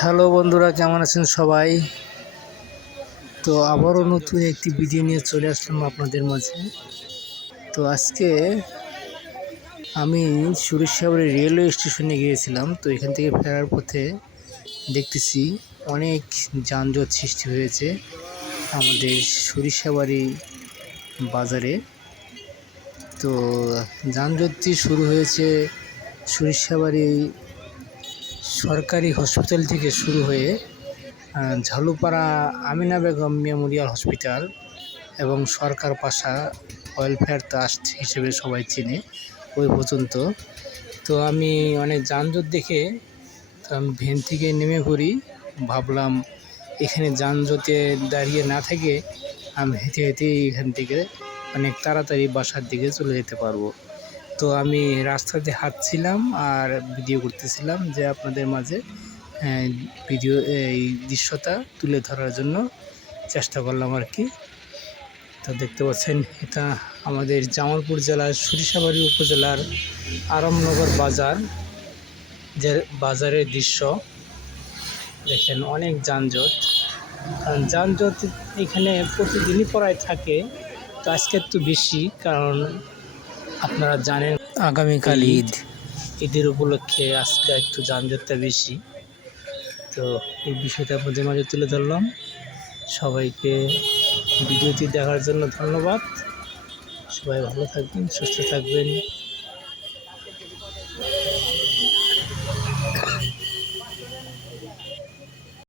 Hello বন্ধুরা, কেমন আছেন সবাই? তো আবারও নতুন একটি ভিডিও নিয়ে চলে আসলাম আপনাদের মাঝে। তো আজকে আমি সুরেশাবাড়ি রেলওয়ে স্টেশনে গিয়েছিলাম, তো এখান থেকে ফেরার পথে দেখতেছি অনেক যানজট সৃষ্টি হয়েছে আমাদের সরিষাবাড়ি বাজারে। তো যানজটটি শুরু হয়েছে সরিষাবাড়ি সরকারি হসপিটাল থেকে শুরু হয়ে ঝালুপাড়া আমিনা বেগম মেমোরিয়াল হসপিটাল এবং সরকার পাশা ওয়েলফেয়ার ট্রাস্ট হিসেবে সবাই চিনে ওই পর্যন্ত। তো আমি অনেক যানজট দেখে, তো আমি ভ্যান থেকে নেমে পড়ি। ভাবলাম এখানে যানজটে দাঁড়িয়ে না থেকে আমি হেঁটে হেঁটে এখান থেকে অনেক তাড়াতাড়ি বাসার দিকে চলে যেতে পারব। তো আমি রাস্তাতে হাঁটছিলাম আর ভিডিও করতেছিলাম যে আপনাদের মাঝে ভিডিও এই দৃশ্যটা তুলে ধরার জন্য চেষ্টা করলাম আর কি। তো দেখতে পাচ্ছেন, এটা আমাদের জামালপুর জেলার সরিষাবাড়ি উপজেলার আরামনগর বাজার, যে বাজারের দৃশ্য। দেখেন, অনেক যানজট। কারণ যানজট এখানে প্রতিদিনই প্রায় থাকে, তো আজকে একটু বেশি, কারণ আপনারা জানেন আগামীকাল ঈদ। ঈদের উপলক্ষে আজকে একটু যানজটটা বেশি। তো এই বিষয়টা আপনাদের মাঝে তুলে ধরলাম। সবাইকে ভিডিওটি দেখার জন্য ধন্যবাদ। সবাই ভালো থাকবেন সুস্থ থাকবেন।